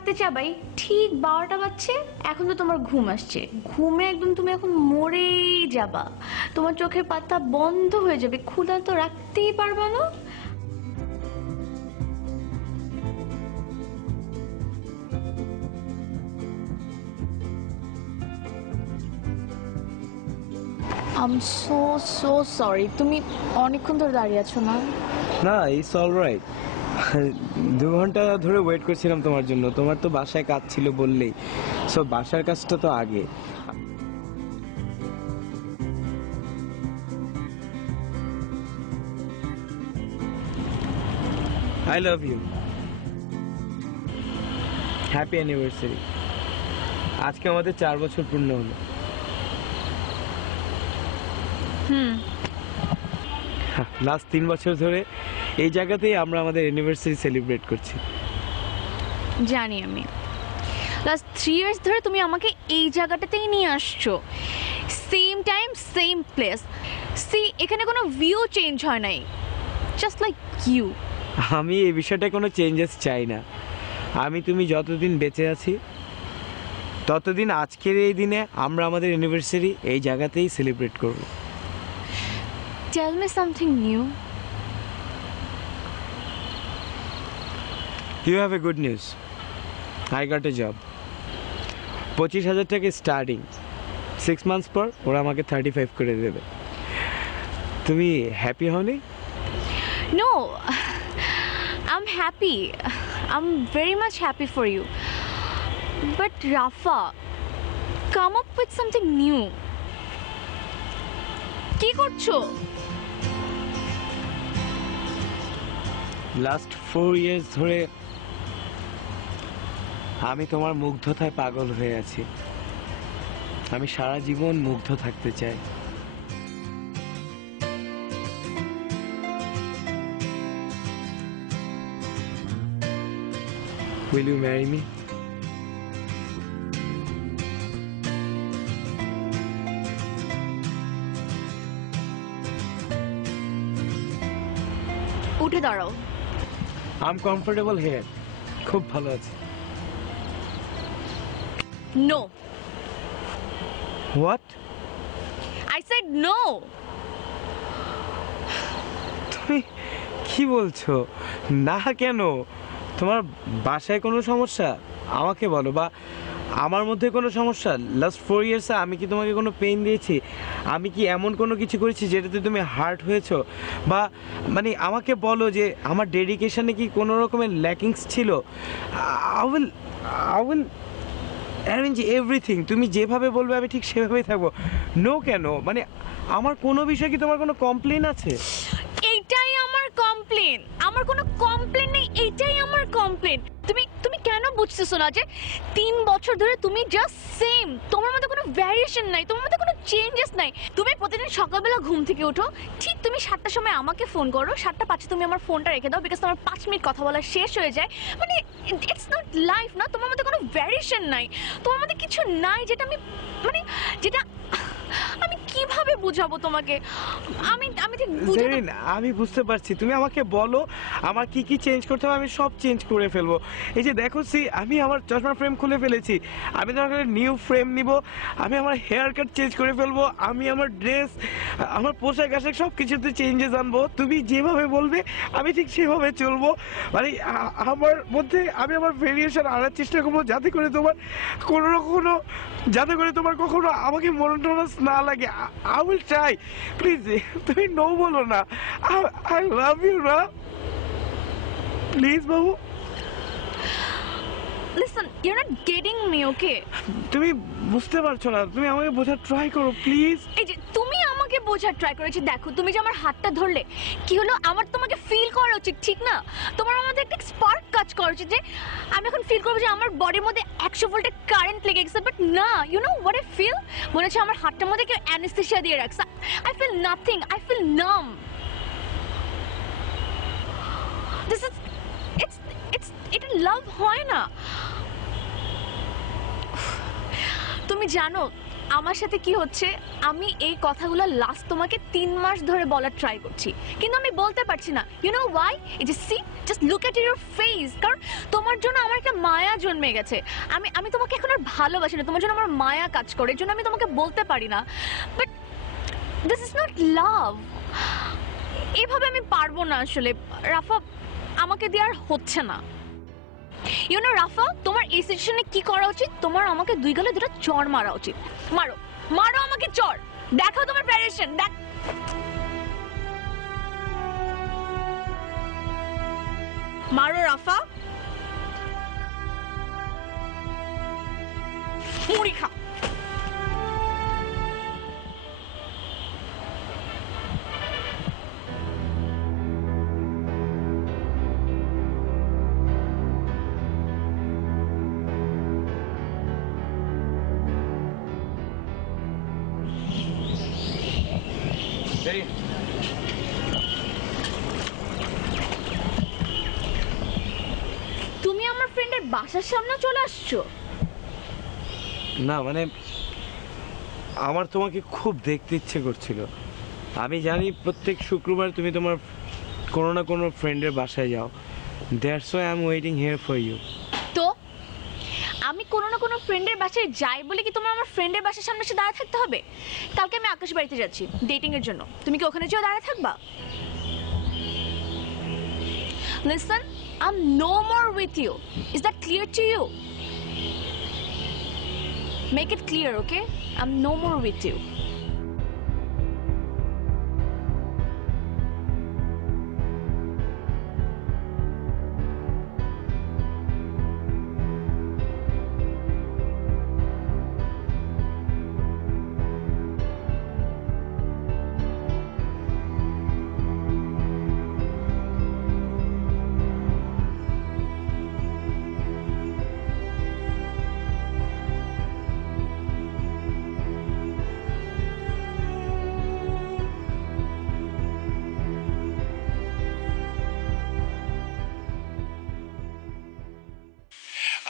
রাখতে চাবাই, ঠিক 12টা বাজছে, এখন তো তোমার ঘুম আসছে, ঘুমে একদম তুমি এখন মরেই যাবা, তোমার চোখের পাতা বন্ধ হয়ে যাবে, ক্ষুধা তো রাখতেই পারবা না। আই এম সো সরি, তুমি অনেকক্ষণ ধরে দাঁড়িয়ে আছো না? না, ইটস অলরাইট। 2 ঘন্টা ধরে ওয়েট করছিলাম তোমার জন্য। তোমার তো বাসায় কাজ ছিল বললেই, সো বাসার কাজটা তো আগে। I love you. Happy anniversary. আজকে আমাদের 4 বছর পূর্ণ হলো। লাস্ট 3 বছর ধরে এই জায়গাতেই আমরা আমাদের অ্যানিভার্সারি সেলিব্রেট করছি। জানি আমি, লাস্ট 3 ইয়ার্স ধরে তুমি আমাকে এই জায়গাটাতেই নিয়ে আসছো, same time same place. See, এখানে কোনো ভিউ চেঞ্জ হয় নাই, জাস্ট লাইক ইউ। আমি এই বিষয়টা কোনো চেঞ্জেস চাই না। আমি তুমি যতদিন বেঁচে আছি ততদিন আজকের এই দিনে আমরা আমাদের অ্যানিভার্সারি এই জায়গাতেই সেলিব্রেট করব। Tell me something new. You have a good news. I got a job. 25,000 টাকা স্টার্টিং। 6 মান্থস পর ওরা আমাকে 35 করে দেবে। তুমি হ্যাপি হওনি? No, I'm happy. I'm very much happy for you. But Rafa, come up with something new. কি করছো? লাস্ট 4 ইয়ার্স ধরে আমি তোমার মুগ্ধতায় পাগল হয়ে আছি। আমি সারা জীবন মুগ্ধ থাকতে চাই। Will you marry me? উঠে দাঁড়াও। I'm comfortable here. খুব ভালো আছি। No. What? I said no. তুমি কি বলছো? না কেন? তোমার বাসায় কোনো সমস্যা? আমাকে বলো, বা আমার মধ্যে কোনো সমস্যা? লাস্ট 4 ইয়ার্সে আমি কি তোমাকে কোনো পেইন দিয়েছি? আমি কি এমন কোনো কিছু করেছি যেটাতে তুমি হার্ট হয়েছো? বা মানে আমাকে বলো যে আমার ডেডিকেশনে কি কোনো রকমের ল্যাকিংস ছিল? I will arrange everything. তুমি যেভাবে বলবে আমি ঠিক সেভাবেই থাকবো। নো কেন? মানে আমার কোনো বিষয়ে কি তোমার কোনো কমপ্লেন আছে? এইটাই আমার কমপ্লেন। আমার কোনো কমপ্লেন নেই, এইটাই আমার কমপ্লেন। তুমি কেন বুঝতেছো না যে 3 বছর ধরে তুমি জাস্ট সেম, তোমার মধ্যে কোনো ভ্যারিয়েশন নাই, তোমার মধ্যে কোনো চেঞ্জেস নাই। তুমি প্রতিদিন সকালবেলা ঘুম থেকে ওঠো, ঠিক তুমি 7টার সময় আমাকে ফোন করো, 7:05 তুমি আমার ফোনটা রেখে দাও, বিকজ তোমার 5 মিনিট কথা বলা শেষ হয়ে যায়। মানে ইটস নট লাইফ না, তোমার মধ্যে কোনো ভ্যারিয়েশন নাই, তোমার মধ্যে কিছু নাই যেটা আমি মানে যেটা আমি কিভাবে বুঝাবো তোমাকে? আমি ঠিক বুঝাতে আমি বুঝতে পারছি। তুমি আমাকে বলো আমার কি কি চেঞ্জ করতে হবে, আমি সব চেঞ্জ করে ফেলবো। এই যে দেখো সি, আমি আমার চশমা ফ্রেম খুলে ফেলেছি, আমি তোমার নিউ ফ্রেম নিব, আমি আমার হেয়ার কাট চেঞ্জ করে ফেলবো, আমি আমার ড্রেস, আমার পোশাক আশাক সব কিছুতে চেঞ্জেস আনবো। তুমি যেভাবে বলবে আমি ঠিক সেভাবে চলবো। মানে আমার মধ্যে আমি আমার ভেরিয়েশন আনার চেষ্টা করবো, যাতে করে তোমার যাতে করে তোমার কখনো আমাকে মনোটোনাস না লাগে। I will try. Please, তুমি নো বলো না। I love you না। Please Babu. Listen, you're not getting me, okay? তুমি বুঝতে পারছো না, তুমি আমাকে বোঝার ট্রাই করো প্লিজ। এই যে তুমি আমাকে বোঝার ট্রাই করেছো, দেখো তুমি যে আমার হাতটা ধরলে, কি হলো? আমার তোমাকে ফিল করা উচিত, ঠিক না? তোমার আমাদের একটা স্পার্ক কাজ করা উচিত, যে আমি এখন ফিল করবো যে আমার বডির মধ্যে 100 ভোল্টের কারেন্ট লেগে গেছে। বাট না, you know what I feel? মনে হচ্ছে আমার হাতটার মধ্যে কেউ অ্যানেস্থেসিয়া দিয়ে রাখছে। I feel nothing, I feel numb. This is এটা লাভ হয় না। তুমি জানো আমার সাথে কি হচ্ছে, আমি এই কথাগুলো লাস্ট তোমাকে 3 মাস ধরে বলার ট্রাই করছি, কিন্তু আমি বলতে পারছি না। You know why? এই যে see, just look at your face. কারণ তোমার জন্য আমার একটা মায়া জন্মে গেছে। আমি তোমাকে এখন আর ভালোবাসি না, তোমার জন্য আমার মায়া কাজ করে, এর জন্য আমি তোমাকে বলতে পারি না। বাট দিস ইজ নট লাভ। এভাবে আমি পারবো না আসলে রাফা, আমাকে দিয়ে আর হচ্ছে না। ইউ নো রাফা, তোমার এই সিচুয়েশনে কি করা উচিত? তোমার আমাকে 2 গালে 2টা চড় মারা উচিত। মারো, মারো আমাকে চড়, দেখাও তোমার প্যারেশন। দেখ, মারো রাফা, মুড়ি খা। তুমি আমার ফ্রেন্ডের বাসার সামনে চলে আসছো? না মানে আমার তোমাকে খুব দেখতে ইচ্ছে করছিল। আমি জানি প্রত্যেক শুক্রবার তুমি তোমার কোনো না কোনো ফ্রেন্ডের বাসায় যাও। That's why I am waiting here for you. তো আমি কোনো না কোনো ফ্রেন্ডের বাসায় যাই বলে কি তোমার আমার ফ্রেন্ডের বাসার সামনে এসে দাঁড়িয়ে থাকতে হবে? কালকে আমি আকাশ বাড়িতে যাচ্ছি ডেটিং এর জন্য, তুমি কি ওখানে যেও দাঁড়িয়ে থাকবা? Listen, I am no more with you. Is that clear to you? Make it clear, okay? I am no more with you.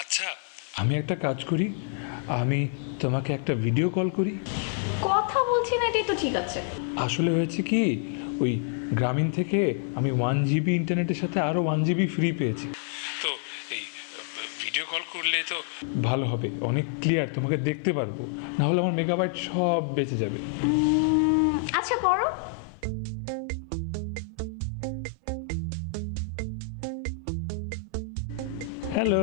আচ্ছা, আমি একটা কাজ করি, আমি তোমাকে একটা ভিডিও কল করি। কথা বলছি না, এটাই তো ঠিক আছে। আসলে হয়েছে কি, ওই গ্রামীণ থেকে আমি 1 জিবি ইন্টারনেটের সাথে আরও 1 জিবি ফ্রি পেয়েছি, তো এই ভিডিও কল করলে তো ভালো হবে, অনেক ক্লিয়ার তোমাকে দেখতে পারবো, না হলে আমার মেগাবাইট সব বেঁচে যাবে। আচ্ছা করো। হ্যালো,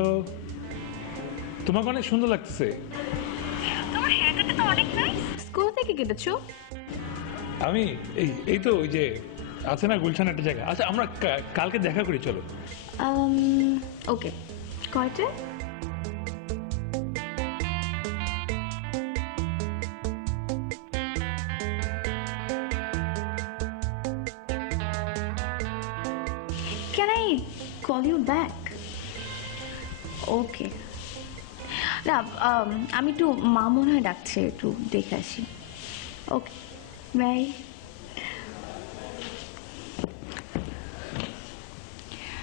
তোমাকে অনেক সুন্দর লাগতেছে। তোমার হেয়ার কাটটা তো অনেক নাইস। স্কুল থেকে কেটেছো? আমি এই তো ওই যে আছে না গুলশান একটা জায়গা, আচ্ছা আমরা কালকে দেখা করি, চলো। ওকে, কয়টা? Can I call you back? Okay. না, আমি একটু মা মনে হয় ডাকছে, একটু দেখে আসি। ওকে, বাই।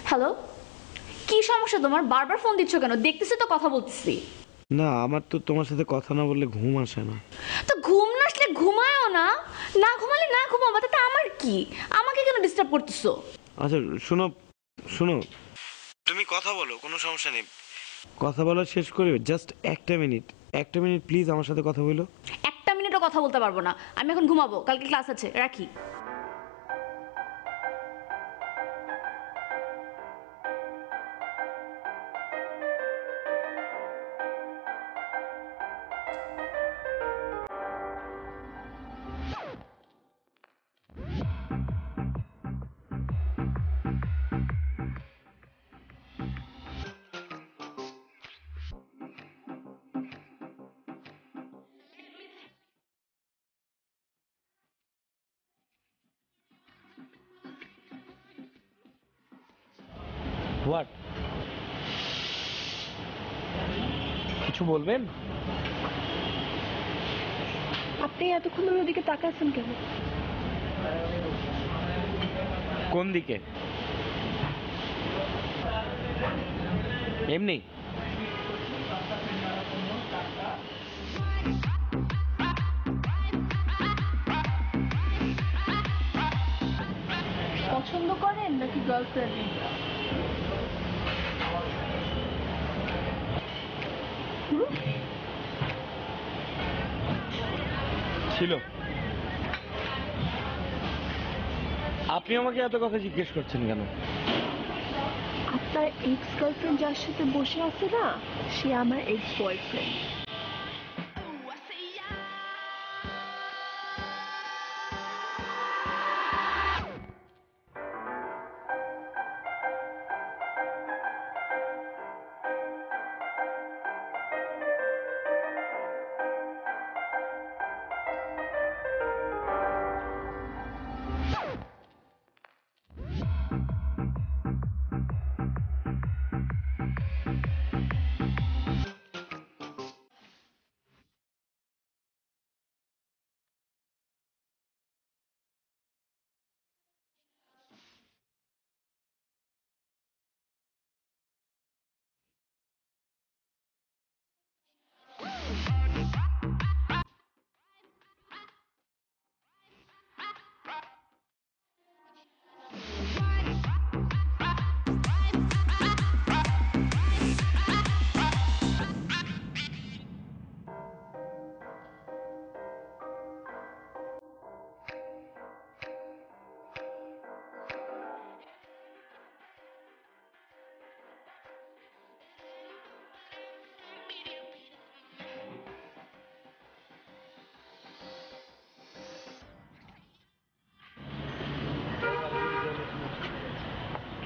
হ্যালো, কি সমস্যা তোমার? বারবার ফোন দিচ্ছ কেন? দেখতেছি তো কথা বলতেছি। না, আমার তো তোমার সাথে কথা না বললে ঘুম আসে না। তো ঘুম না আসলে ঘুমায়ও না, না ঘুমালে না ঘুমাবো, তাতে আমার কি? আমাকে কেন ডিস্টার্ব করতেছো? আচ্ছা শোনো শোনো, তুমি কথা বলো, কোনো সমস্যা নেই, কথা বলা শেষ করে জাস্ট একটা মিনিট প্লিজ আমার সাথে কথা বলো। 1 মিনিটও কথা বলতে পারবো না, আমি এখন ঘুমাবো, কালকে ক্লাস আছে, রাখি। হোয়াট? কিছু বলবেন? আপনি এতক্ষণ ধরে ওদিকে তাকাচ্ছেন কেন? কোন দিকে? এমনি। গার্লফ্রেন্ড ছিল। আপনি আমাকে এত কথা জিজ্ঞেস করছেন কেন? আপনার এক্স গার্লফ্রেন্ড যার সাথে বসে আছে না, সে আমার এক্স বয়ফ্রেন্ড।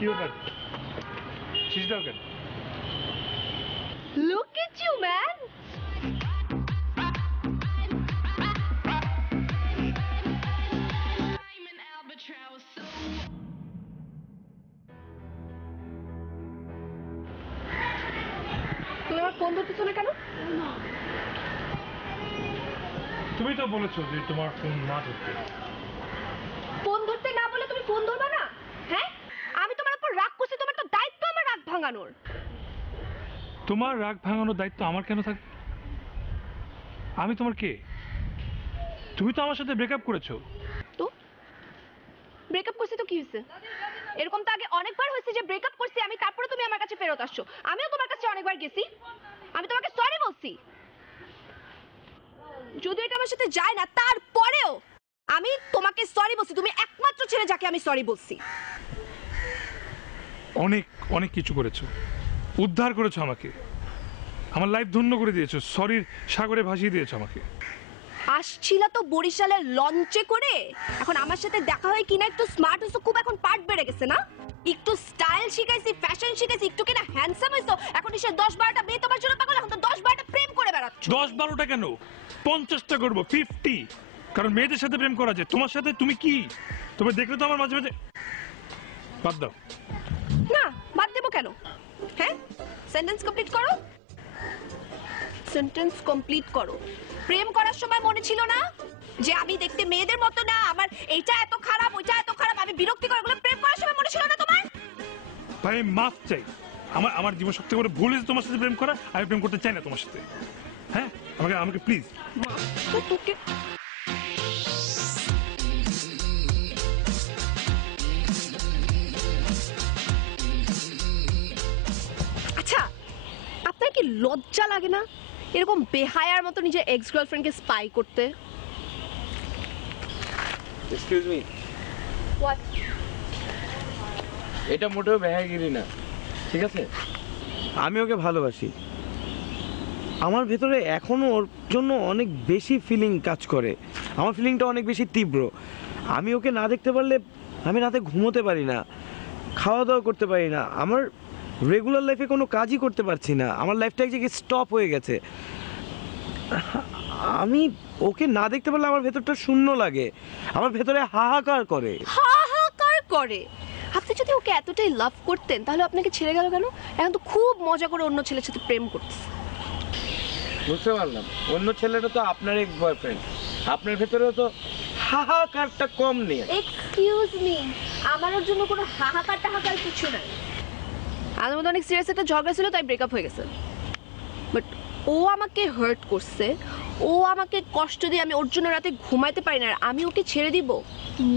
কি ব্যাপার? শীষ দাও কেন? Look at you, man! তুমি আমার ফোন ধরতেছো না কেন? তুমি তো বলেছো যে তোমার ফোন না ধরতে। ফোন ধরতে না বলে তুমি ফোন ধরবা না? হ্যাঁ, আমি তোমার উপর রাগ করছি, তোমার তো দায়িত্ব আমার রাগ ভাঙানোর। তোমার রাগ ভাঙানোর দায়িত্ব আমার কেন থাকবে? আমি তোমার কে? তুমি তো আমার সাথে ব্রেকআপ করেছো। তো ব্রেকআপ করছি তো কি হয়েছে? এরকম তো আগে অনেকবার হয়েছে যে ব্রেকআপ করছি আমি, তারপরে তুমি আমার কাছে ফেরত আসছো। আমিও তোমার কাছে অনেকবার গেছি, আমি তোমাকে সরি বলছি। যদি এটা আমার সাথে যায় না, তারপরেও আমি তোমাকে সরি বলছি। তুমি একমাত্র ছেলে যাকে আমি সরি বলছি। অনেক অনেক কিছু করেছো, উদ্ধার করেছো আমাকে, আমার লাইফ ধন্য করে দিয়েছো, সরির সাগরে ভাসিয়ে দিয়েছো আমাকে। আসছিলা তো বরিশালের লঞ্চে করে, এখন আমার সাথে দেখা হয় কিনা একটু স্মার্ট হইছো, খুব এখন পার্ট বেড়ে গেছে না? একটু স্টাইল শিখাইছি, ফ্যাশন শিখাইছি, একটু কিনা হ্যান্ডসাম হইছো। এখন এসে 10-12টা মেয়ে তোমার জন্য পাগল, এখন তো 10-12টা প্রেম করে বেড়াচ্ছ। 10-12টা কেন, 50টা করবো, 50। কারণ মেয়েদের সাথে প্রেম করা যায়, তোমার সাথে তুমি কি? তুমি দেখলে তো আমার মাঝে মাঝে। বাদ দাও। না, বাদ দেবো কেন? হ্যাঁ, সেন্টেন্স কমপ্লিট করো। সেন্টেন্স কমপ্লিট করো। প্রেম করার সময় মনে ছিল না যে আমি দেখতে মেয়েদের মতো না, আমার এইটা এত খারাপ, ওইটা এত খারাপ, আমি বিরক্তিকর, এগুলো প্রেম করার সময় মনে ছিল না তোমার? ভাই আমি মাফ চাই, আমার জীবন সবথেকে বড় ভুল হয়েছে তোমার সাথে প্রেম করা। আমি প্রেম করতে চাই না তোমার সাথে। হ্যাঁ, আমাকে আমাকে প্লিজ। তো তোকে আচ্ছা, আপনার কি লজ্জা লাগে না এরকম বেহায়ার মতো নিজের এক্স গার্লফ্রেন্ডকে স্পাই করতে? Excuse me, what? এটা মোটেও বেহায়াগিরি না, ঠিক আছে? আমি ওকে ভালোবাসি। আমার ভেতরে এখনো ওর জন্য অনেক বেশি ফিলিং কাজ করে। আমার ফিলিংটা অনেক বেশি তীব্র। আমি ওকে না দেখতে পারলে আমি রাতে ঘুমোতে পারি না, খাওয়া দাওয়া করতে পারি না, আমার রেগুলার লাইফে কোনো কাজই করতে পারছি না। আমার লাইফটা এক জায়গায় স্টপ হয়ে গেছে। আমি ওকে না দেখতে পারলে আমার ভেতরটা শূন্য লাগে, আমার ভেতরে হাহাকার করে। হাহাকার করে? আপনি যদি ওকে এতটাই লাভ করতেন তাহলে আপনাকে ছেড়ে গেল কেন? এখন তো খুব মজা করে অন্য ছেলের সাথে প্রেম করতেছে। বুঝতে পারলাম, অন্য ছেলেটা তো আপনার এক্স বয়ফ্রেন্ড, আপনার ভেতরেও তো হাহাকারটা কম নেই। এক্সকিউজ মি, আমার ওর জন্য কোনো হাহাকার টাহাকার কিছু নাই। আমার মধ্যে অনেক সিরিয়াস একটা ঝগড়া ছিল, তাই ব্রেকআপ হয়ে গেছে। বাট ও আমাকে হার্ট করছে, ও আমাকে কষ্ট দিয়ে আমি ওর জন্য রাতে ঘুমাইতে পারি না, আর আমি ওকে ছেড়ে দিব?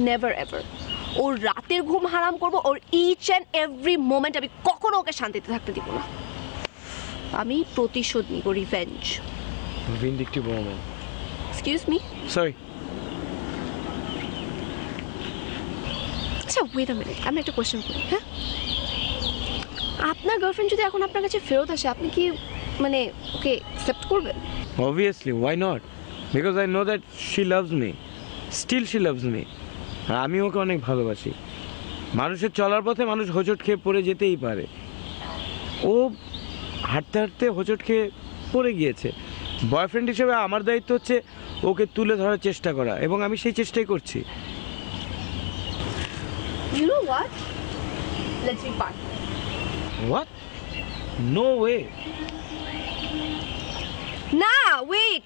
Never ever. ও ওর রাতের ঘুম হারাম করব, ওর ইচ অ্যান্ড এভরি মোমেন্ট আমি কখনো ওকে শান্তিতে থাকতে দিব না। আমি প্রতিশোধ নিব, revenge. Vindictive woman. Excuse me. Sorry. আচ্ছা ওয়েট আ মিনিট, আমি একটা কোয়েশ্চেন করি। হ্যাঁ, আপনার গার্লফ্রেন্ড যদি এখন আপনার কাছে ফেরত আসে, আপনি কি মানে ওকে অ্যাকসেপ্ট করবেন? Obviously, why not? Because I know that she loves me. Still she loves me. আর আমি ওকে অনেক ভালোবাসি। মানুষের চলার পথে মানুষ হোঁচট খেয়ে পড়ে যেতেই পারে। ও হাঁটতে হাঁটতে হোঁচট খেয়ে পড়ে গিয়েছে। বয়ফ্রেন্ড হিসেবে আমার দায়িত্ব হচ্ছে ওকে তুলে ধরার চেষ্টা করা, এবং আমি সেই চেষ্টাই করছি। You know what? Let's be partners. What? No way. Nah, wait.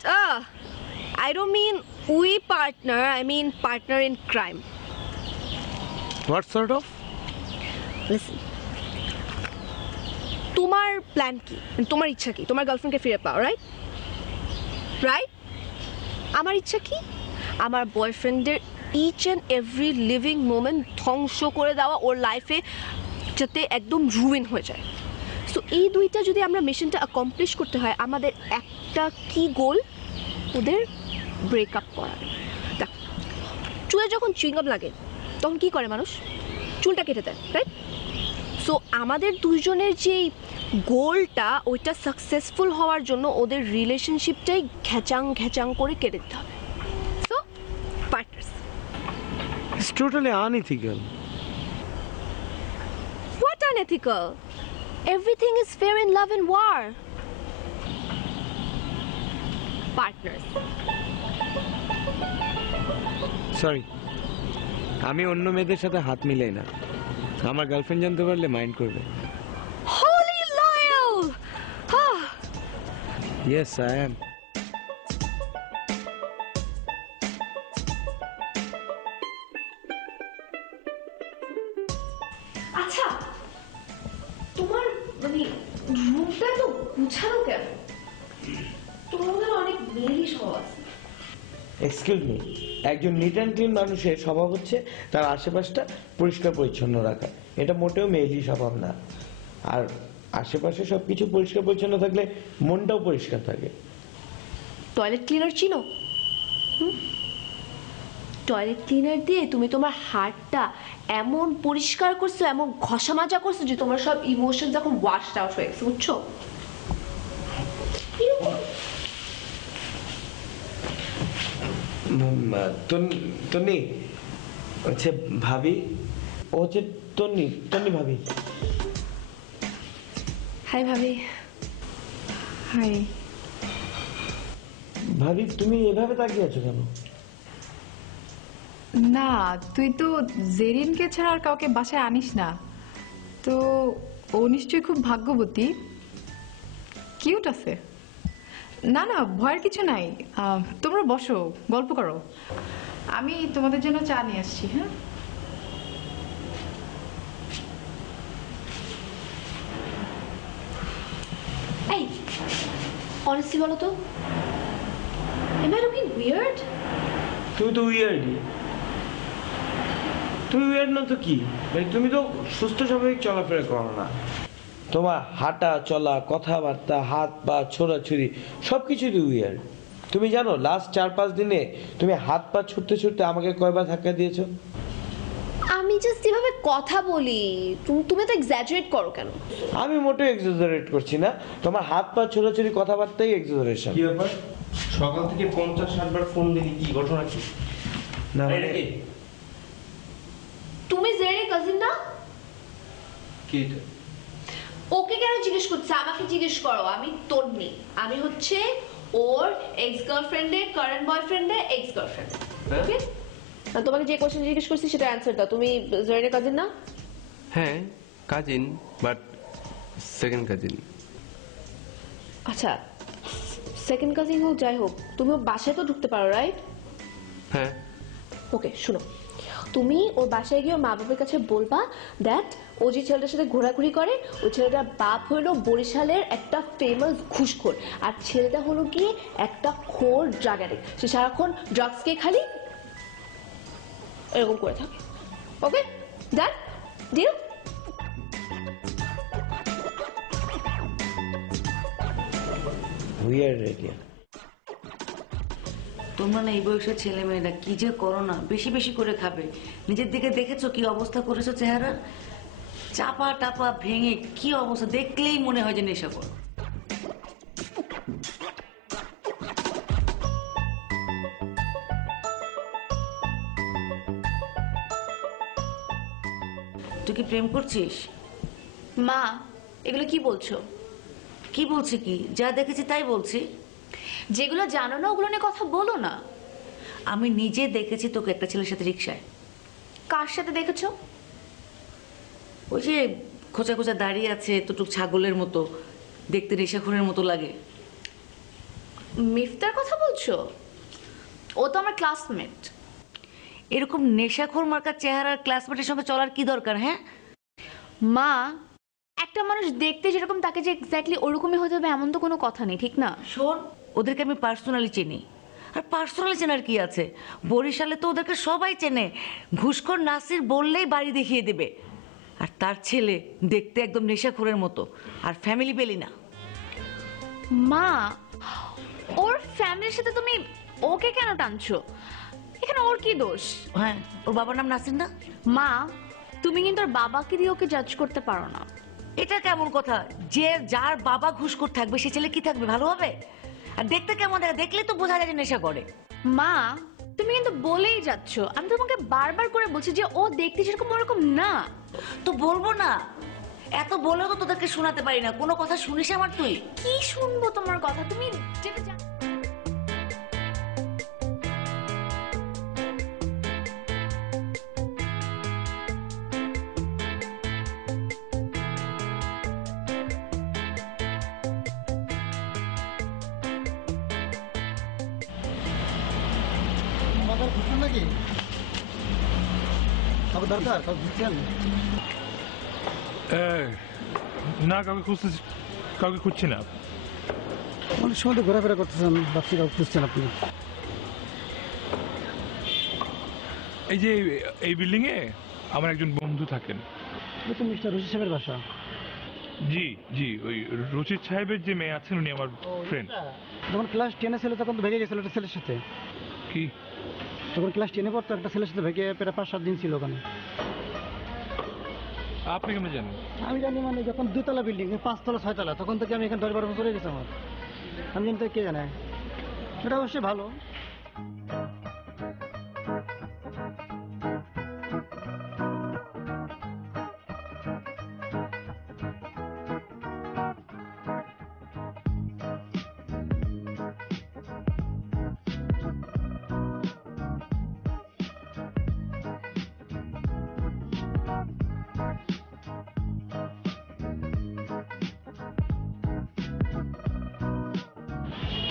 I don't mean we partner. I mean partner in crime. What sort of? Listen. তোমার প্ল্যান কি? তোমার ইচ্ছা কি? তোমার গার্লফ্রেন্ডকে ফিরে পাও, রাইট? রাইট? আমার ইচ্ছা কি? আমার বয়ফ্রেন্ডের each and every living moment ধ্বংস করে দেওয়া, ওর লাইফে যাতে একদম রুইন হয়ে যায়। সো এই দুইটা যদি আমরা মিশনটা অ্যাকমপ্লিশ করতে হয়, আমাদের একটা কি গোল? ওদের ব্রেকআপ করা। দেখ, চুলে যখন চুইংগাম লাগে তখন কি করে মানুষ? চুলটা কেটে দেয়, রাইট? সো আমাদের দুইজনের যেই গোলটা, ওইটা সাকসেসফুল হওয়ার জন্য ওদের রিলেশনশিপটাই ঘ্যাচাং ঘ্যাচাং করে কেটে দিতে হবে। So partners. It's totally unethical. What unethical? Everything is fair in love and war. Partners. Sorry, আমি অন্য মেয়েদের সাথে হাত মিলাই না। আমার গার্লফ্রেন্ড জানতে পারলে মাইন্ড করবে। Holy loyal! Yes, I am. আচ্ছা, তোমার মানে রুমটা তো গুছানো কেন? তোমার মধ্যে অনেক মেয়েরই স্বভাব আছে। এক্সকিউজ মি, একজন নিট অ্যান্ড ক্লিন মানুষের স্বভাব হচ্ছে তার আশেপাশটা পরিষ্কার পরিচ্ছন্ন রাখা। এটা মোটেও মেয়েলি স্বভাব না। আর আশেপাশে সবকিছু পরিষ্কার পরিচ্ছন্ন থাকলে মনটাও পরিষ্কার থাকে। টয়লেট ক্লিনার চিনো? টয়লেট ক্লিনার দিয়ে তুমি তোমার হাতটা এমন পরিষ্কার করছো, এমন ঘষা মাজা করছো যে তোমার সব ইমোশন যখন ওয়াশড আউট হয়ে গেছে, বুঝছো? তন্নি হচ্ছে ভাবি, ও হচ্ছে তন্নি, তন্নি ভাবি। হাই ভাবি। হাই। ভাবি তুমি এভাবে তাকিয়ে আছো কেন? না, তুই তো জেরিনকে ছাড়া আর কাউকে বাসায় আনিস না, তো ও নিশ্চয়ই খুব ভাগ্যবতী। কিউট আছে। না না, ভয়ের কিছু নাই। তোমরা বসো, গল্প করো। আমি তোমাদের জন্য চা নিয়ে আসছি। হ্যাঁ, এই অনেস্টলি বলো তো, am I looking weird? তুমি তো উইয়ার্ডই। তুমি উইয়ার্ড না তো কি? তুমি তো সুস্থ স্বাভাবিক চলাফেরা করো না। তোমার হাঁটা চলা, কথাবার্তা, হাত পা ছোড়াছুড়ি সবকিছুই উইয়ার্ড। তুমি জানো লাস্ট 4-5 দিনে তুমি হাত পা ছুটতে ছুটতে আমাকে কয়বার ধাক্কা দিয়েছো? আমি জাস্ট এভাবে কথা বলি, তুমি তো এক্সাজারেট করো কেন? আমি মোটেও এক্সাজারেট করছি না। তোমার হাত পা ছোড়াছুড়ি কথাবার্তাই এক্সাজারেশন। কি ব্যাপার? সকাল থেকে 50-60 বার ফোন দিলি, কি ঘটনা কি? না এটা কি? তুমি জেরিনের কাজিন না? কি এটা? ওকে কেন জিজ্ঞেস করছো? আমাকে জিজ্ঞেস করো। আমি তন্নি, আমি হচ্ছে ওর এক্স গার্লফ্রেন্ডের কারেন্ট বয়ফ্রেন্ডের এক্স গার্লফ্রেন্ড। হ্যাঁ? ওকে, তোমাকে যে কোশ্চেন জিজ্ঞেস করছি সেটা অ্যানসার দাও। তুমি জেরিনের কাজিন না? হ্যাঁ, কাজিন, বাট সেকেন্ড কাজিন। আচ্ছা, সেকেন্ড কাজিন হোক যাই হোক, তুমি ওর বাসায় তো ঢুকতে পারো, রাইট? হ্যাঁ। ওকে, শুনো, তুমি ওর বাসায় গিয়ে ওর মা বাবার কাছে বলবা দ্যাট ও যে ছেলেটার সাথে ঘোরাঘুরি করে, ওই ছেলেটার বাপ হলো বরিশালের একটা ফেমাস ঘুষখোর, আর ছেলেটা হলো গিয়ে একটা খোর ড্রাগ অ্যাডিক্ট। সে সারাক্ষণ ড্রাগস কে খালি এরকম করে থাকে। ওকে ডান ডিল। Weird idea. তোমরা না এই বয়সের ছেলে মেয়েরা কি যে করো না, বেশি বেশি করে খাবে। নিজের দিকে দেখেছো কি অবস্থা করেছো চেহারা, চাপা টাপা ভেঙে কি অবস্থা, দেখলেই মনে হয় যে নেশা করো। তুই কি প্রেম করছিস? মা এগুলো কি বলছো? কি বলছি কি, যা দেখেছি তাই বলছি। যেগুলো জানো না ওগুলো নিয়ে কথা বলো না। আমি নিজে দেখেছি তোকে একটা ছেলের সাথে রিক্সায়। কার সাথে দেখেছো? ওই যে খোঁচা খোঁচা দাঁড়িয়ে আছে, এতটুক ছাগলের মতো, দেখতে নেশাখোরের মতো লাগে। মিফতার কথা বলছো? ও তো আমার ক্লাসমেট। এরকম নেশাখোর মার্কার চেহারার ক্লাসমেটের সঙ্গে চলার কি দরকার? হ্যাঁ মা, একটা মানুষ দেখতে যেরকম তাকে যে এক্স্যাক্টলি ওরকমই হতে হবে এমন তো কোনো কথা নেই, ঠিক না? শোন, ওদেরকে আমি পার্সোনালি চিনি। আর পার্সোনালি চেনার কি আছে, বরিশালে তো ওদেরকে সবাই চেনে। ঘুষখোর নাসির বললেই বাড়ি দেখিয়ে দেবে। আর তার ছেলে দেখতে একদম নেশাখোরের মতো, আর ফ্যামিলি পেলি না। মা, ওর ফ্যামিলির সাথে তুমি ওকে কেন টানছো? এখানে ওর কি দোষ? হ্যাঁ, ওর বাবার নাম নাসির না? মা, তুমি কিন্তু ওর বাবাকে দিয়ে ওকে জাজ করতে পারো না। এটা কেমন কথা? যে যার বাবা ঘুষখোর থাকবে সে ছেলে কি থাকবে, ভালো হবে? আর দেখতে কেমন দেখা, দেখলে তো বোঝা যায় যে নেশা করে। মা, তুমি কিন্তু বলেই যাচ্ছ। আমি তোমাকে বারবার করে বলছি যে ও দেখতে যেরকম ওরকম না। তো বলবো না? এত বলেও তো তোদেরকে শোনাতে পারি না, কোনো কথা শুনিস আমার তুই? কি শুনবো তোমার কথা? তুমি যেটা বাজার ঘুরছেন নাকি? কাউকে দরকার, কাউকে ঘুরছেন? না, কাউকে খুঁজছি না। অনেক সময় তো ঘোরাফেরা করতেছেন, ভাবছি কাউকে খুঁজছেন আপনি। এই যে এই বিল্ডিং এ আমার একজন বন্ধু থাকেন। এটা তো মিস্টার রশিদ সাহেবের বাসা। জি জি, ওই রশিদ সাহেবের যে মেয়ে আছেন উনি আমার ফ্রেন্ড। যখন ক্লাস 10-এ ছিল তখন তো ভেগে গেছিল একটা ছেলের সাথে। কি? তখন ক্লাস 10-এ পড়তো, একটা ছেলের সাথে ভেগে প্রায় 5-7 দিন ছিল ওখানে। আপনি কেমন জানেন? আমি জানি মানে যখন 2 তলা বিল্ডিং, 5 তলা 6 তলা, তখন থেকে আমি এখানে 10-12 বছর হয়ে গেছে আমার। আমি জানি তো কে জানে, এটা অবশ্যই ভালো।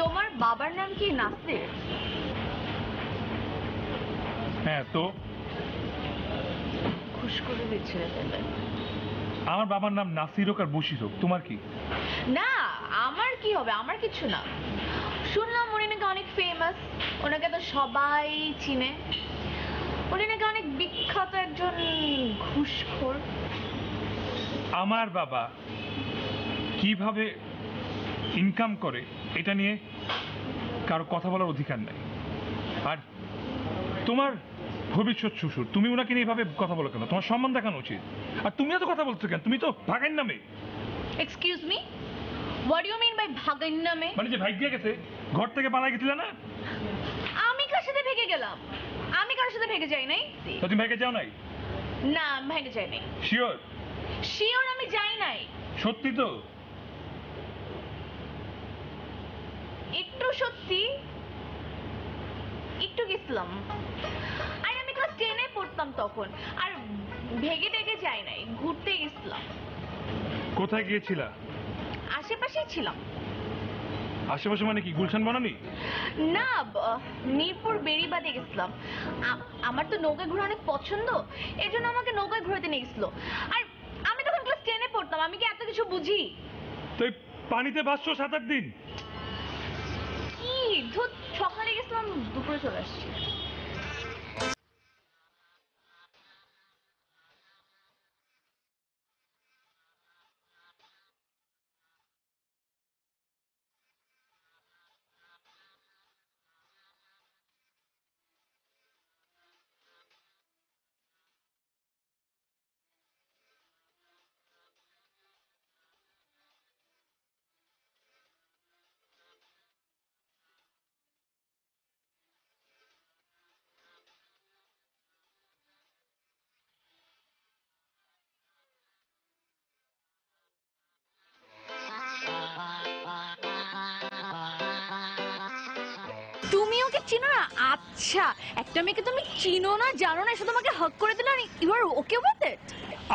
তোমার বাবার নাম কি নাসির? হ্যাঁ, তো খুশ করে দিচ্ছে ফেলে। আমার বাবার নাম নাসির হোক আর বশির হোক, তোমার কি? না, আমার কি হবে? আমার কিছু না। শুনলাম উনি নাকি অনেক ফেমাস, ওনাকে তো সবাই চিনে। উনি নাকি অনেক বিখ্যাত একজন ঘুষখোর। আমার বাবা কিভাবে ইনকাম করে এটা নিয়ে কারো কথা বলার অধিকার নাই। আর তোমার ভবিষ্যৎ শ্বশুর, তুমি ওনাকে নিয়ে এভাবে কথা বলো কেন? তোমার সম্মান দেখানো উচিত। আর তুমি এত কথা বলছো কেন? তুমি তো ভাগের নামে। Excuse me, what do you mean by ভাগের নামে? মানে যে ভাগ্যে গেছে, ঘর থেকে পালা গেছিলে না? আমি কার সাথে ভেগে গেলাম? আমি কার সাথে ভেগে যাই নাই। তো তুমি ভাগ্যে যাও নাই? না, আমি ভেগে যাই নাই। শিওর? শিওর আমি যাই নাই। সত্যি তো? একটু সত্যি, একটু গেছিলাম। আর আমি ক্লাস 10-এ পড়তাম তখন। আর ভেগে টেগে যাই নাই, ঘুরতে গেছিলাম। কোথায় গিয়েছিলা? আশেপাশেই ছিলাম। আশেপাশে মানে কি, গুলশান বনানি? না, মিরপুর বেড়িবাঁধে গেছিলাম। আমার তো নৌকায় ঘোরা অনেক পছন্দ, এই জন্য আমাকে নৌকায় ঘুরাতে নিয়ে গেছিল। আর আমি তখন ক্লাস 10-এ পড়তাম, আমি কি এত কিছু বুঝি? তো এই পানিতে ভাসছো 7-8 দিন? কি ধুত, সকালে গেছিলাম, দুপুরে চলে আসছি। তুমি ওকে চিনো না? আচ্ছা, একটা মেয়েকে তুমি চিনো না, জানো না, শুধু তোমাকে হাগ করে দিল are you R okay with it?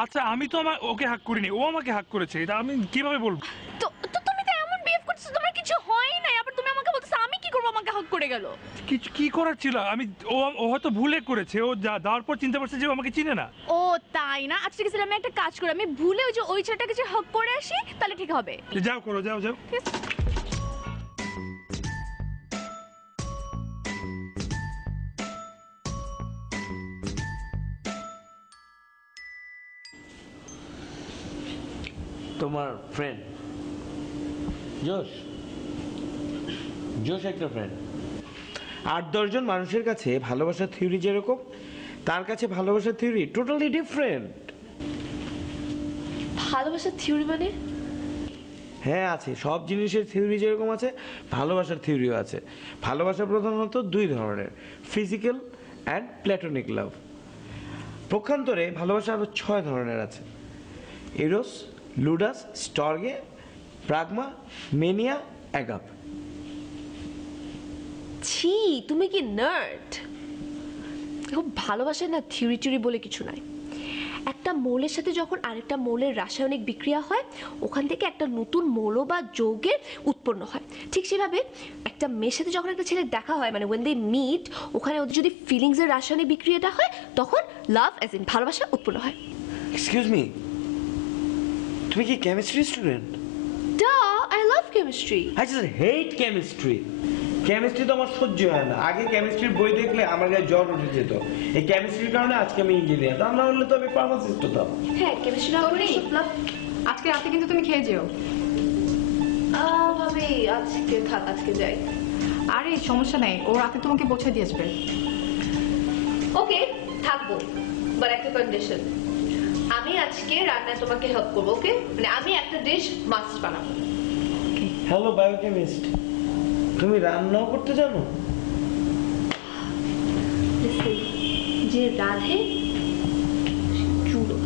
আচ্ছা আমি তো ওকে হাক করিনি, ও আমাকে হাক করেছে, এটা আমি কিভাবে বলবো? তো তো তুমি তো এমন বিহেভ করছো, তোমার কিছু হয়ই না, আবার তুমি আমাকে বলছো আমি কি করব, আমাকে হাগ করে গেল। কিছু কি করার ছিল? ও হয়তো ভুলে করেছে, ও যাওয়ার পর চিন্তা করছে যে ও আমাকে চিনে না। ও তাই না? আচ্ছা ঠিক আছে, আমি একটা কাজ করি, আমি ভুলে ওই ছেলেটাকে যে হাগ করে আসি, তাহলে ঠিক হবে। যাও করো, যাও যাও। তোমার ফ্রেন্ড জোশ, জোশ একটা ফ্রেন্ড। 8-10 জন মানুষের কাছে ভালোবাসার থিওরি যেরকম, তার কাছে ভালোবাসার থিওরি টোটালি ডিফারেন্ট। ভালোবাসার থিওরি মানে? হ্যাঁ আছে, সব জিনিসের থিওরি যেরকম আছে ভালোবাসার থিওরিও আছে। ভালোবাসা প্রধানত 2 ধরনের, ফিজিক্যাল অ্যান্ড প্ল্যাটনিক লাভ। পক্ষান্তরে ভালোবাসা আরো 6 ধরনের আছে, এরোস, লুডাস, স্টর্গে, প্রাগমা, মেনিয়া, অ্যাগাপ। ছি, তুমি কি নার্ড? খুব ভালোবাসায় না থিওরি টিওরি বলে কিছু নাই। একটা মৌলের সাথে যখন আরেকটা মৌলের রাসায়নিক বিক্রিয়া হয়, ওখান থেকে একটা নতুন মৌল বা যৌগের উৎপন্ন হয়। ঠিক সেভাবে একটা মেয়ের সাথে যখন একটা ছেলে দেখা হয়, মানে ওয়েন দে মিট, ওখানে ওদের যদি ফিলিংসের রাসায়নিক বিক্রিয়াটা হয়, তখন লাভ অ্যাজ ইন ভালোবাসা উৎপন্ন হয়। এক্সকিউজ মি, তুমি কি chemistry student? I love chemistry. I just hate chemistry. Chemistry তো আমার সহ্য হয় না। আগে কেমিস্ট্রির বই দেখলে আমার গায়ে জ্বর উঠে যেত। এই কেমিস্ট্রির কারণে আজকে আমি ইঞ্জিনিয়ার, তা না হলে তো আমি ফার্মাসিস্ট হতাম। হ্যাঁ, কেমিস্ট্রিটা হলে আজকে রাতে কিন্তু তুমি খেয়ে যেও। ভাবি আজকে থাক, আজকে যাই। আরে সমস্যা নাই, ও রাতে তোমাকে পৌঁছে দিয়ে আসবে। ওকে, থাকবো, বাট একটা কন্ডিশন। আমি আজকে রান্নায় তোমাকে হেল্প করবো, ওকে? মানে আমি একটা ডিশ মাস্ট বানাবো। হ্যালো বায়োকেমিস্ট, তুমি রান্নাও করতে জানো? যে রাধে চুলো।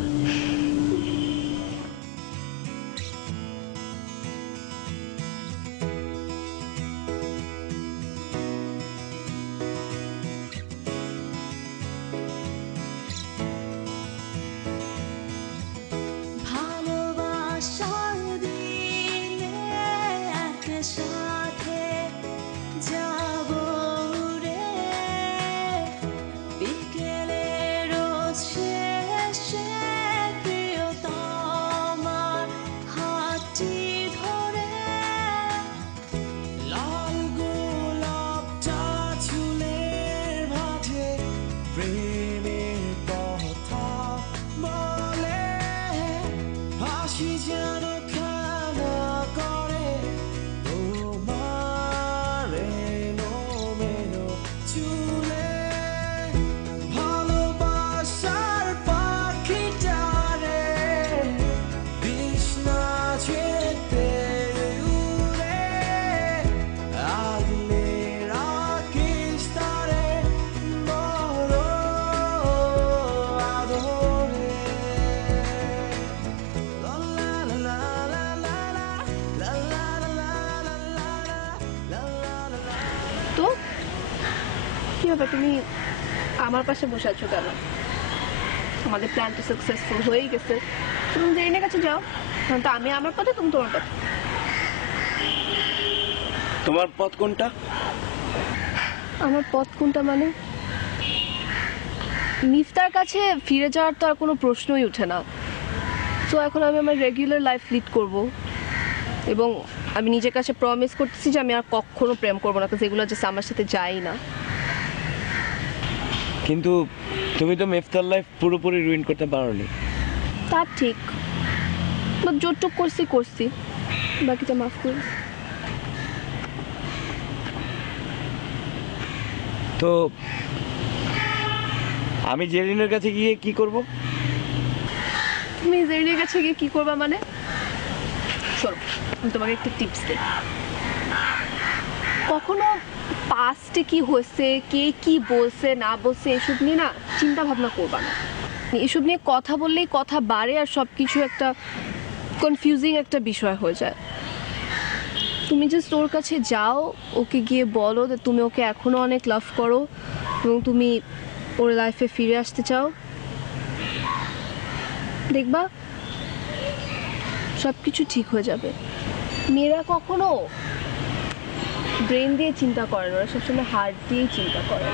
তো কি হবে, তুমি আমার পাশে বসে আছো কেন? আমাদের প্ল্যানটা সাকসেসফুল হয়েই গেছে, তুমি জেরিনের কাছে যাও। তো আমি আমার পথে, তুমি তোমার পথে। তোমার পথ কোনটা? আমার পথ কোনটা মানে? মিফতার কাছে ফিরে যাওয়ার তো আর কোনো প্রশ্নই ওঠে না। তো এখন আমি আমার রেগুলার লাইফ লিড করব, এবং আমি নিজের কাছে প্রমিস করতেছি যে আমি আর কখনো প্রেম করবো না, কারণ এগুলো জাস্ট আমার সাথে যাই না। কিন্তু তুমি তো মিফতার লাইফ পুরোপুরি রুইন করতে পারোনি। তা ঠিক, বাট যতটুক করছি, বাকিটা মাফ করি। তো আমি জেরিনের কাছে গিয়ে কি করব? তুমি জেরিনের কাছে গিয়ে কি করবা মানে? শোনো, আমি তোমাকে একটা টিপস দিই। কখনো পাস্টে কি হয়েছে, কে কি বলছে না বলছে, এসব নিয়ে না চিন্তা ভাবনা করবা না। এসব নিয়ে কথা বললেই কথা বাড়ে, আর সব কিছু একটা কনফিউজিং একটা বিষয় হয়ে যায়। তুমি জাস্ট ওর কাছে যাও, ওকে গিয়ে বলো যে তুমি ওকে এখনো অনেক লাভ করো এবং তুমি ওর লাইফে ফিরে আসতে চাও। দেখবা সব কিছু ঠিক হয়ে যাবে। মেয়েরা কখনো ব্রেন দিয়ে চিন্তা করে না, ওরা সবসময় হার্ট দিয়েই চিন্তা করে।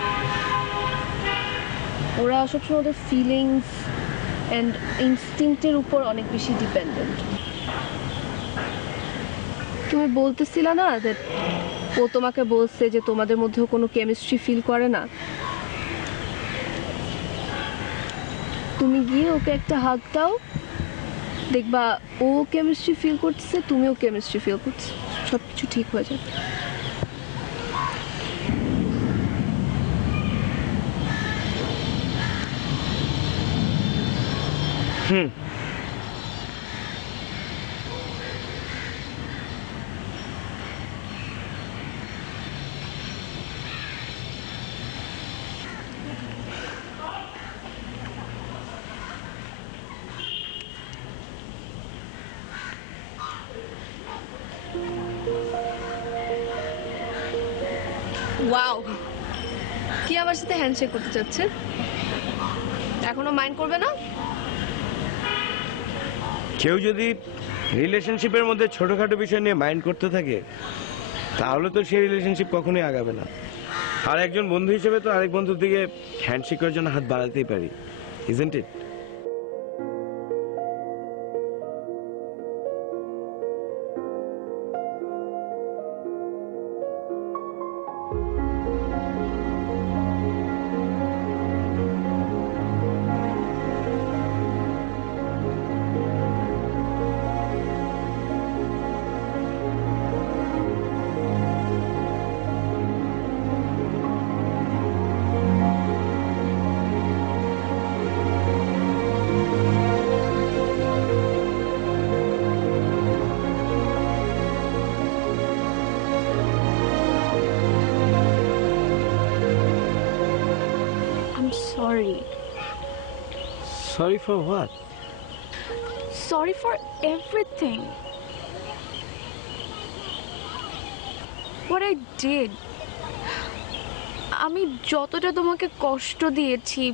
ওরা সবসময় ওদের ফিলিংস অ্যান্ড ইনস্টিংক্টের উপর অনেক বেশি ডিপেন্ডেন্ট। তুমি বলতেছিলা না যে ও তোমাকে বলছে যে তোমাদের মধ্যেও কোনো কেমিস্ট্রি ফিল করে না, তুমি গিয়ে ওকে একটা হাগ দাও, দেখবা ও কেমিস্ট্রি ফিল করতেছে, তুমিও কেমিস্ট্রি ফিল করছো, সব কিছু ঠিক হয়ে যাবে। ওয়াও, কি আমার সাথে হ্যান্ডশেক করতে চাচ্ছে? এখনো মাইন্ড করবে না? কেউ যদি রিলেশনশিপের মধ্যে ছোটখাটো বিষয় নিয়ে মাইন্ড করতে থাকে তাহলে তো সেই রিলেশনশিপ কখনোই আগাবে না। আর একজন বন্ধু হিসেবে তো আরেক বন্ধুর দিকে হ্যান্ডশেক করার জন্য হাত বাড়াতেই পারি, isn't it? Sorry. Sorry for what? Sorry for everything. What I did. আমি যতটা তোমাকে কষ্ট দিয়েছি,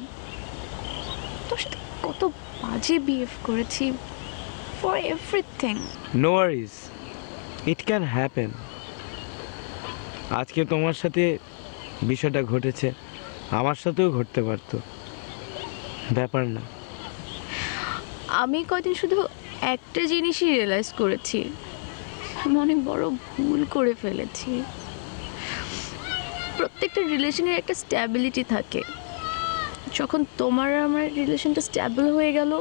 তোর সাথে কত বাজে বিহেভ করেছি, for everything. No worries. It can happen. আজকে তোমার সাথে বিষয়টা ঘটেছে, আমার সাথেও ঘটতে পারতো, ব্যাপার না। আমি কয়দিন শুধু একটা জিনিসই রিয়েলাইজ করেছি, আমি অনেক বড় ভুল করে ফেলেছি। প্রত্যেকটা রিলেশনের একটা স্ট্যাবিলিটি থাকে। যখন তোমার আর আমার রিলেশনটা স্ট্যাবল হয়ে গেল,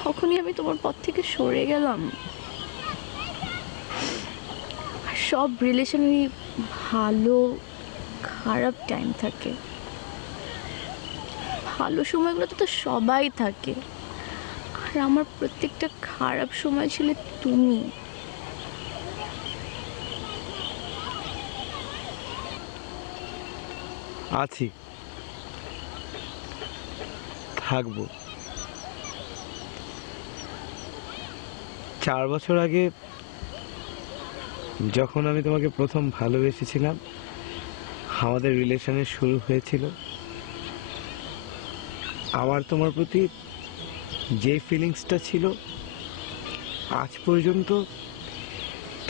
তখনই আমি তোমার পথ থেকে সরে গেলাম। সব রিলেশনেরই ভালো খারাপ টাইম থাকে, ভালো সময়গুলোতে তো সবাই থাকে, আর আমার প্রত্যেকটা খারাপ সময় ছিল তুমি। আছি, থাকবো। 4 বছর আগে যখন আমি তোমাকে প্রথম ভালোবেসেছিলাম, আমাদের রিলেশনের শুরু হয়েছিল, আমার তোমার প্রতি যে ফিলিংসটা ছিল আজ পর্যন্ত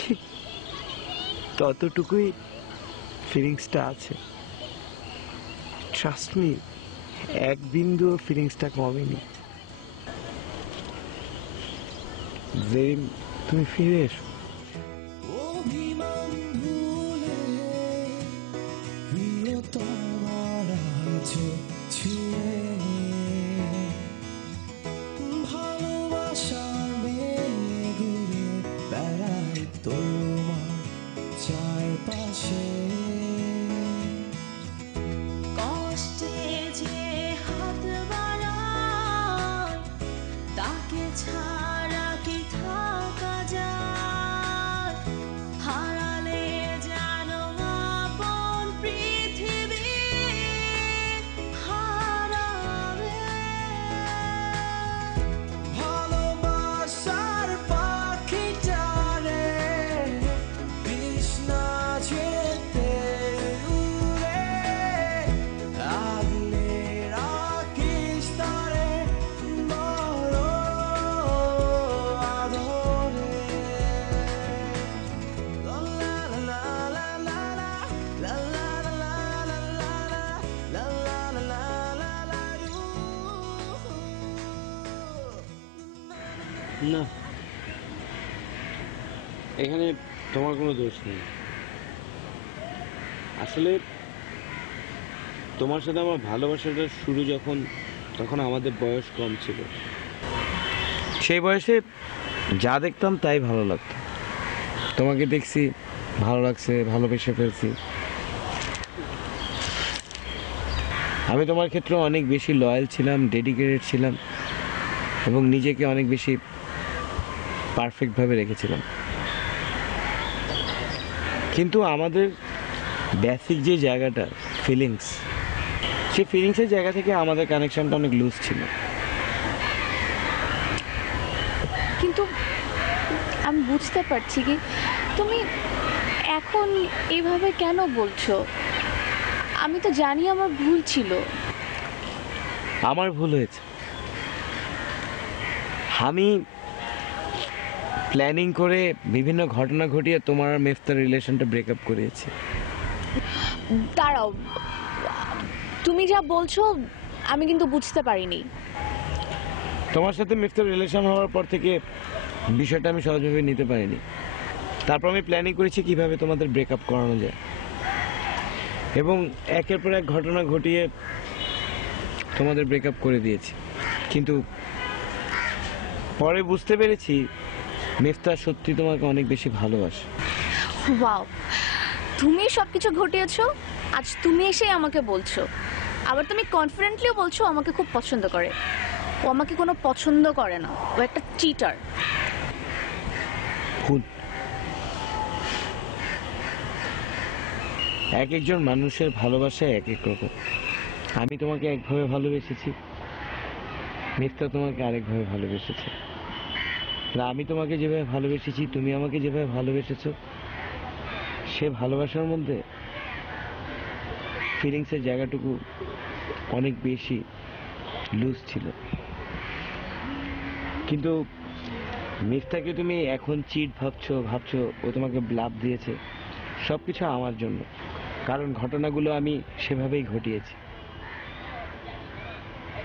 ঠিক ততটুকুই ফিলিংসটা আছে। ট্রাস্ট মি, এক বিন্দুও ফিলিংসটা কমেনি। জেরিন, তুমি ফিরে এসো। না, এখানে তোমার কোনো দোষ নেই। আসলে তোমার সাথে আমার ভালোবাসাটা শুরু তখন আমাদের বয়স কম ছিল। সেই বয়সে যা দেখতাম তাই ভালো লাগতো। তোমাকে দেখছি, ভালো লাগছে, ভালোবেসে ফেলছি। আমি তোমার ক্ষেত্রে অনেক বেশি লয়াল ছিলাম, ডেডিকেটেড ছিলাম এবং নিজেকে অনেক বেশি পারফেক্টভাবে রেখেছিলাম। কিন্তু আমাদের বেসিক যে জায়গাটা ফিলিংস, সেই ফিলিংসের জায়গা থেকে আমাদের কানেকশনটা অনেক লুজ ছিল। কিন্তু আমি বুঝতে পারছি কি তুমি এখন এভাবে কেন বলছো। আমি তো জানি আমার ভুল ছিল। আমার ভুল হয়েছে। আমি প্ল্যানিং করে বিভিন্ন ঘটনা ঘটিয়ে তোমার আর মেফতার রিলেশনটা ব্রেকআপ করিয়েছি। দাঁড়াও, তুমি যা বলছো আমি কিন্তু বুঝতে পারিনি। তোমার সাথে মেফতার রিলেশন হওয়ার পর থেকে বিষয়টা আমি সহজভাবে নিতে পারিনি। তারপর আমি প্ল্যানিং করেছি কিভাবে তোমাদের ব্রেকআপ করানো যায় এবং একের পর এক ঘটনা ঘটিয়ে তোমাদের ব্রেকআপ করে দিয়েছি। কিন্তু পরে বুঝতে পেরেছি মেফতা সত্যি তোমাকে অনেক বেশি ভালোবাসে। ওয়াও, তুমি সবকিছু ঘটিয়েছো, আজ তুমি এসে আমাকে বলছো। আবার তুমি কনফিডেন্টলিও বলছো আমাকে খুব পছন্দ করে। ও আমাকে কোনো পছন্দ করে না, ও একটা চিটার। ভুল। এক একজন মানুষের ভালোবাসা এক এক রকম। আমি তোমাকে একভাবে ভালোবেসেছি, মেফতা তোমাকে আরেকভাবে ভালোবেসেছে। আর আমি তোমাকে যেভাবে ভালোবেসেছি, তুমি আমাকে যেভাবে ভালোবেসেছো, সে ভালোবাসার মধ্যে ফিলিংসের জায়গাটুকু অনেক বেশি লুজ ছিল। কিন্তু মিফতাকে তুমি এখন চিট ভাবছো ও তোমাকে ব্লাফ দিয়েছে। সবকিছু আমার জন্য, কারণ ঘটনাগুলো আমি সেভাবেই ঘটিয়েছি।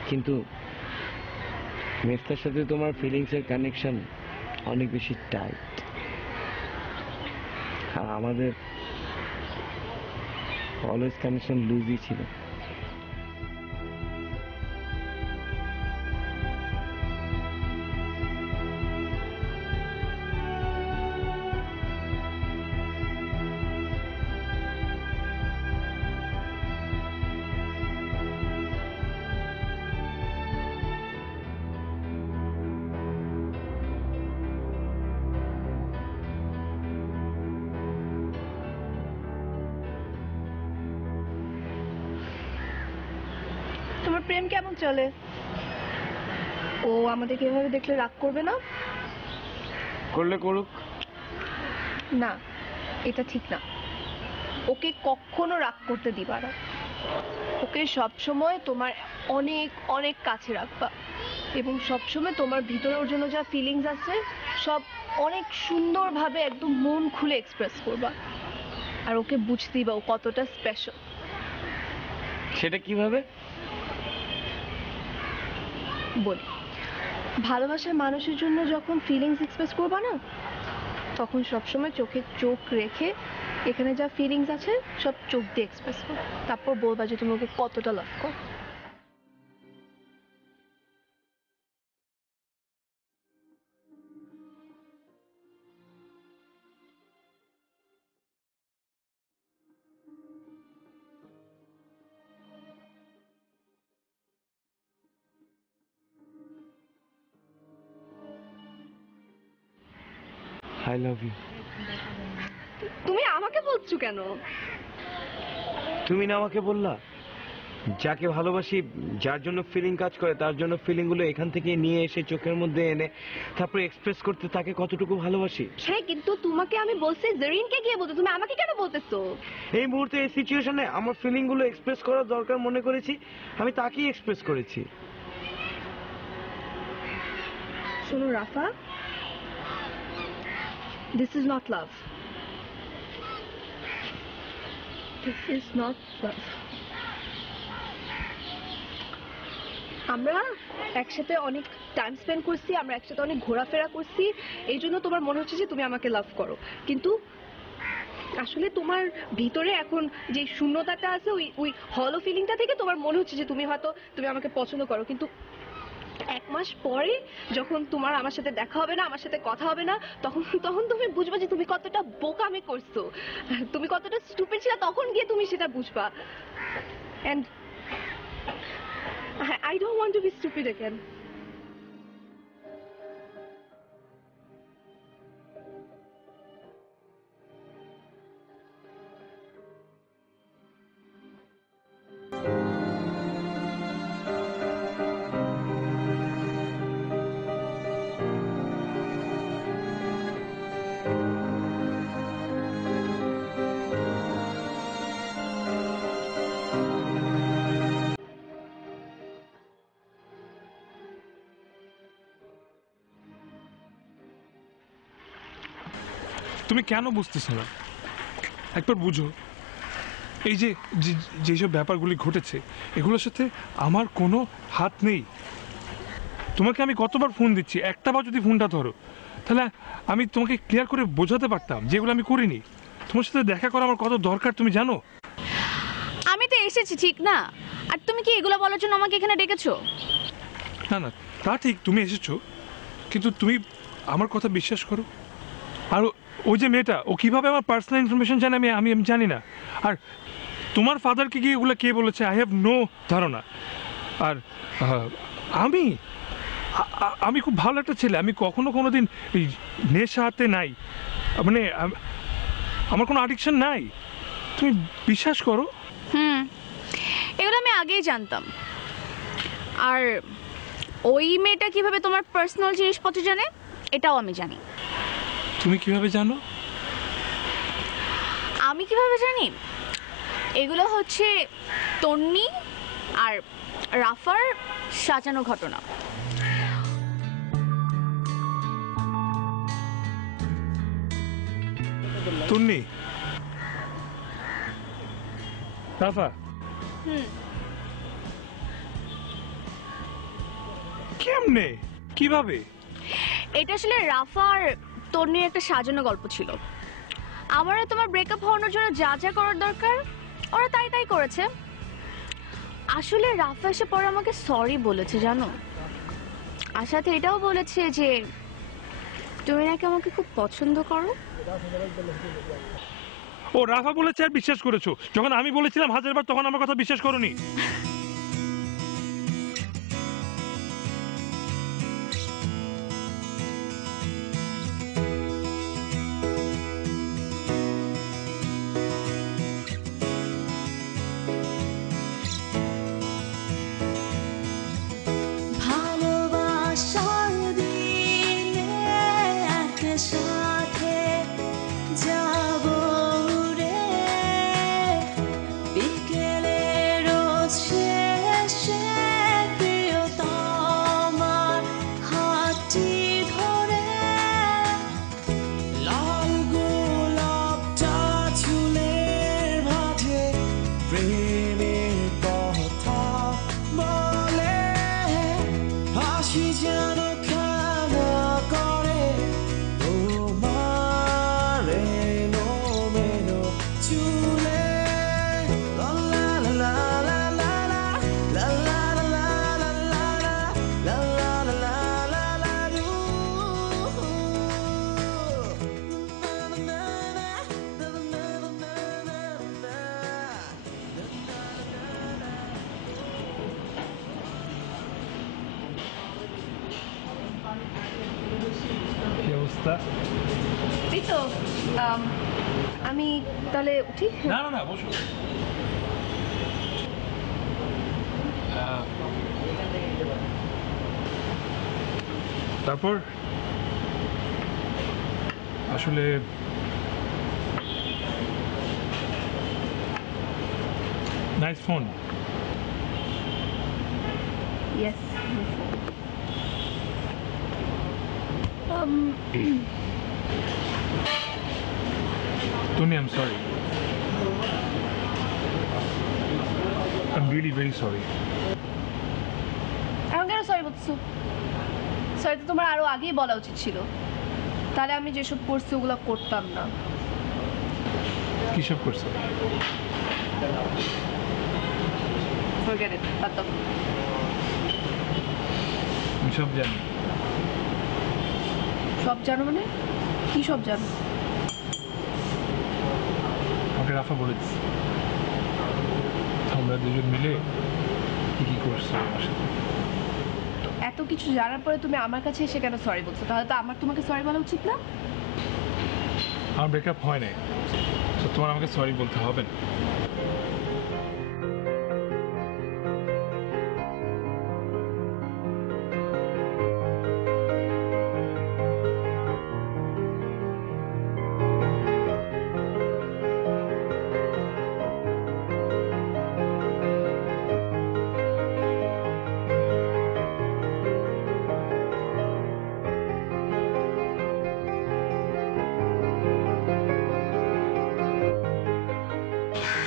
কিন্তু মিফতার সাথে তোমার ফিলিংসের কানেকশন অনেক বেশি টাইট। আর আমাদের অলওয়েজ কানেকশন লুজই ছিল। তোমার প্রেম কেমন চলে? ও আমাদেরকে এভাবে দেখলে রাগ করবে না? করলে করুক। না, এটা ঠিক না। ওকে কখনো রাগ করতে দিবা না। ওকে সবসময় তোমার অনেক অনেক কাছে রাখবা এবং সবসময় তোমার ভিতরে ওর জন্য যা ফিলিংস আছে সব অনেক সুন্দরভাবে একদম মন খুলে এক্সপ্রেস করবা। আর ওকে বুঝতে দিবা ও কতটা স্পেশাল। সেটা কিভাবে? বলি, ভালোবাসার মানুষের জন্য যখন ফিলিংস এক্সপ্রেস করবা না, তখন সবসময় চোখে চোখ রেখে এখানে যা ফিলিংস আছে সব চোখ দিয়ে এক্সপ্রেস করো। তারপর বলবা যে তুমি ওকে কতটা লাভ করো। I love you. তুমি আমাকে বলছো কেন? তুমি না আমাকে বললা, যাকে ভালোবাসি, যার জন্য ফিলিং কাজ করে, তার জন্য ফিলিং গুলো এখান থেকে নিয়ে এসে চোখের মধ্যে এনে তারপরে এক্সপ্রেস করতে তাকে কতটুকু ভালোবাসি। হ্যাঁ, কিন্তু তোমাকে আমি বলছি জেরিনকে গিয়ে বলতে, তুমি আমাকে কেন বলতেছো? এই মুহূর্তে এই সিচুয়েশনে আমার ফিলিং গুলো এক্সপ্রেস করার দরকার মনে করেছি, আমি তাকেই এক্সপ্রেস করেছি। শোনো রাফা, this is not love. This is not love. আমরা একসাথে অনেক টাইম স্পেন্ড করছি, আমরা একসাথে অনেক ঘোরাফেরা করছি, এই জন্য তোমার মনে হচ্ছে যে তুমি আমাকে লাভ করো, কিন্তু আসলে তোমার ভিতরে এখন যে শূন্যতাটা আছে, ওই ওই হলো ফিলিংটা থেকে তোমার মনে হচ্ছে যে তুমি হয়তো তুমি আমাকে পছন্দ করো, কিন্তু 1 মাস পরে যখন তোমার আমার সাথে দেখা হবে না, আমার সাথে কথা হবে না, তখন তখন তুমি বুঝবা যে তুমি কতটা বোকামি করছো, তুমি কতটা স্টুপিড ছিলা, তখন গিয়ে তুমি সেটা বুঝবা। And I don't want to be stupid again. তুমি কেন বুঝতেছো না? একবার বুঝো, এই যে যেসব ব্যাপারগুলি ঘটেছে এগুলোর সাথে আমার কোনো হাত নেই। তোমাকে আমি কতবার ফোন দিচ্ছি, একটাবার যদি ফোনটা ধরো তাহলে আমি তোমাকে ক্লিয়ার করে বোঝাতে পারতাম, যেগুলো আমি করিনি। তোমার সাথে দেখা করা আমার কত দরকার তুমি জানো? আমি তো এসেছি ঠিক না, আর তুমি কি এগুলো বলার জন্য আমাকে এখানে ডেকেছো? না না, তা ঠিক, তুমি এসেছো, কিন্তু তুমি আমার কথা বিশ্বাস করো। আর ওই যে মেয়েটা, ও কিভাবে আমার পার্সোনাল ইনফরমেশন জানে আমি জানি না। আর তোমার ফাদারকে কি এগুলো কে বলেছে, আই হ্যাভ নো ধারণা। আর আমি খুব ভালো একটা ছেলে, আমি কোনো দিন এই নেশাতে নাই, মানে আমার কোনো অ্যাডিকশন নাই, তুমি বিশ্বাস করো। এগুলো আমি আগেই জানতাম। আর ওই মেয়েটা কিভাবে তোমার পার্সোনাল জিনিসপত্র জানে এটাও আমি জানি। তুমি কিভাবে জানো? আমি কিভাবে জানি? এগুলো হচ্ছে তন্নি আর রাফার সাজানো ঘটনা। তন্নি, রাফা, কেমনে, কিভাবে? এটা আসলে রাফার তন্নির একটা সাজানো গল্প ছিল। আমার আর তোমার ব্রেকআপ হওয়ানোর জন্য যা যা করার দরকার ওরা তাই করেছে। আসলে রাফা এসে পরে আমাকে সরি বলেছে জানো, আর সাথে এটাও বলেছে যে তুমি নাকি আমাকে খুব পছন্দ করো। ও রাফা বলেছে আর বিশ্বাস করেছো? যখন আমি বলেছিলাম 1000 বার তখন আমার কথা বিশ্বাস করোনি। এই তো আমি তাহলে উঠি। না না না, বসো। তারপর আসলে nice phone. Yes. Tony, I'm sorry. I'm really very sorry. বলছো সরি তো তোমার আরো আগেই বলা উচিত ছিল, তাহলে আমি যেসব করছি ওগুলো করতাম না। কি সব করছো? Forget it, বাদ দাও। আমি সব জানি। সব জানো মানে কি সব জানো? আমাকে রাফা বলে দিচ্ছে তোমরা দুজন মিলে কি কি করছো আমার সাথে। তো এত কিছু জানার পরে তুমি আমার কাছে এসে কেন সরি বলছো? তাহলে তো আমার তোমাকে সরি বলা উচিত না? আমার ব্রেকআপ হয় নাই, তো তোমার আমাকে সরি বলতে হবে না।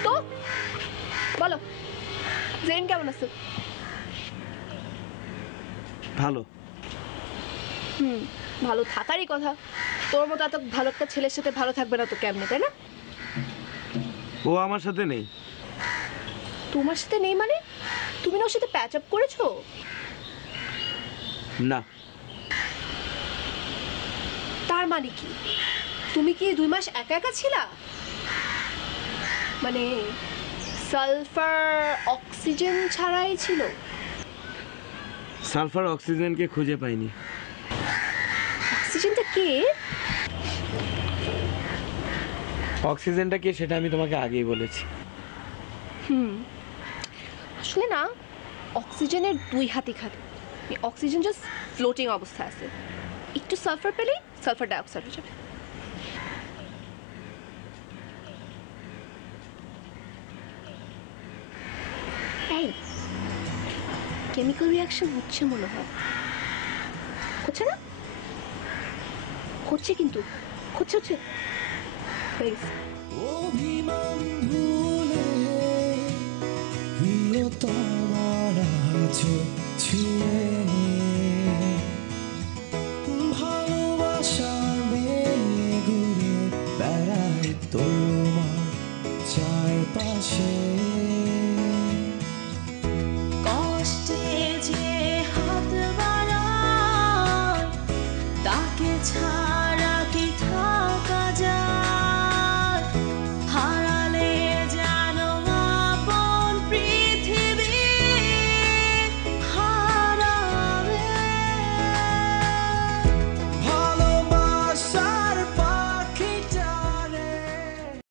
তো বলো জেন কেমন আছে? ভালো। ভালো থাকারই কথা। তোর মতো এত ভালো একটা ছেলের সাথে ভালো থাকবে না তো কেমনে, তাই না? ও আমার সাথে নেই। তোমার সাথে নেই মানে? তুমি না ওর সাথে প্যাচ আপ করেছো? না। তার মানে কি তুমি কি 2 মাস একা একা ছিলা? মানে সালফার অক্সিজেন ছাড়াই ছিল? সালফার অক্সিজেনকে খুঁজে পাইনি। অক্সিজেনটা কি? অক্সিজেনটা কি সেটা আমি তোমাকে আগেই বলেছি। আসলে না অক্সিজেনের 2 হাতি খালি। অক্সিজেন জাস্ট ফ্লোটিং অবস্থায় আছে, একটু সালফার পেলেই সালফার ডাইঅক্সাইড হয়ে যাবে। এই কেমিক্যাল রিয়াকশন হচ্ছে মনে হয়, হচ্ছে না? হচ্ছে কিন্তু হচ্ছে হচ্ছে প্লিজ। অভিমান ভুলে প্রিয়তমার আজ ছুঁয়ে নে, ভালোবাসার মেঘুরে বেড়ায় তোমার চারপাশে। কষ্টে যে হাত বাড়ায় তাকে ছাড়